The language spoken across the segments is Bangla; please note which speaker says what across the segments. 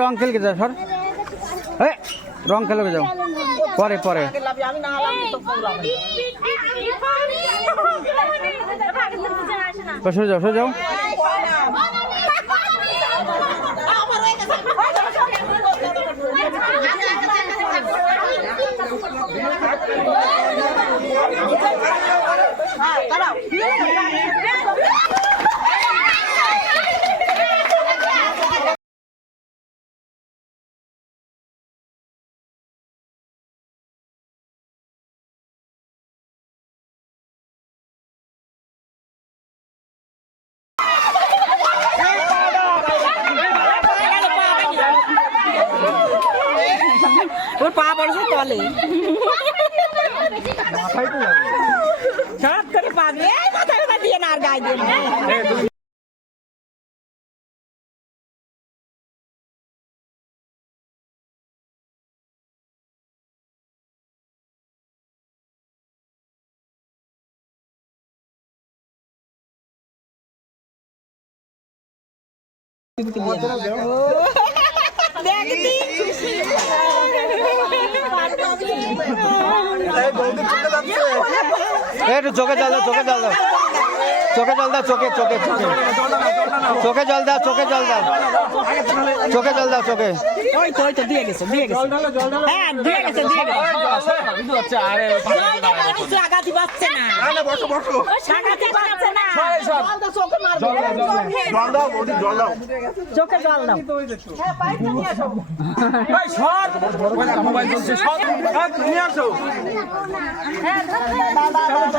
Speaker 1: রং খেলকে যাও সর। রং খেলকে যাও। পরে পরে। এ, সরে যাও সরে যাও
Speaker 2: ওর পা পড়েছে তলে। সব করে পা দিয়ে এই মাথা ব্যথা দিয়ে না আর গায়ে দিয়ে না। দেখি
Speaker 1: ಬಹುದೇ একটু চোখে জল দাও চোখে জল দাও। চোখে জল দাও চোখে চোখে চোখে। চোখে জল দাও চোখে জল দাও। চোখে জল দাও চোখে।
Speaker 2: ওই তো ওই তো দিয়ে গেছে দিয়ে গেছে। হ্যাঁ দিয়ে গেছে দিয়ে গেছে। জলটা মানুষ লাগাতে পারছে না। লাগাতে পারছে না। চোখে জল দাও
Speaker 3: না
Speaker 1: জল
Speaker 3: দাঁড়া ওই ফুল গাছ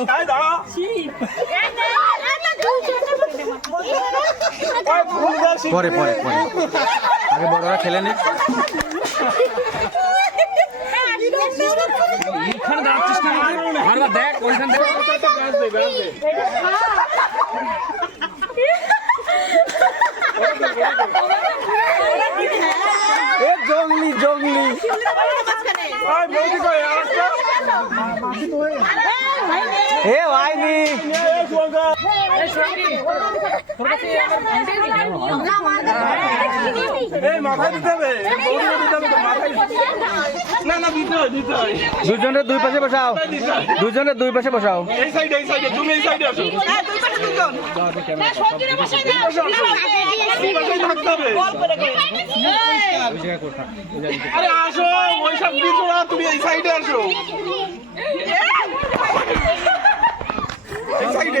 Speaker 1: এ হয়নি
Speaker 3: এই শুভঙ্কর এই মাথায় দিতে হবে বৌদি দিতে হবে তো মাথায় না না দিতে হয় দিতে হয়
Speaker 1: দুজনের দুই পাশে বসাও। দুজনের দুই পাশে বসাও।
Speaker 3: এই এই পাশেই থাকতে আরে আসো দিছো না, তুমি এই সাইডে আসো এই সাইডে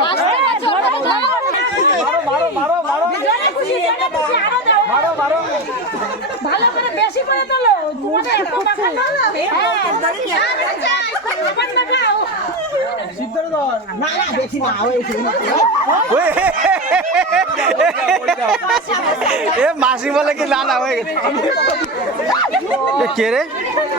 Speaker 3: কাজ করে আমি কেউ কেউ নাই দেবো চলো
Speaker 4: ভালো করে বেশি করে তোলো। তোমাদের এত টাকা না? খাও
Speaker 1: ওই, এ মাসি বলে কি না না হয়ে গেছে কে রে?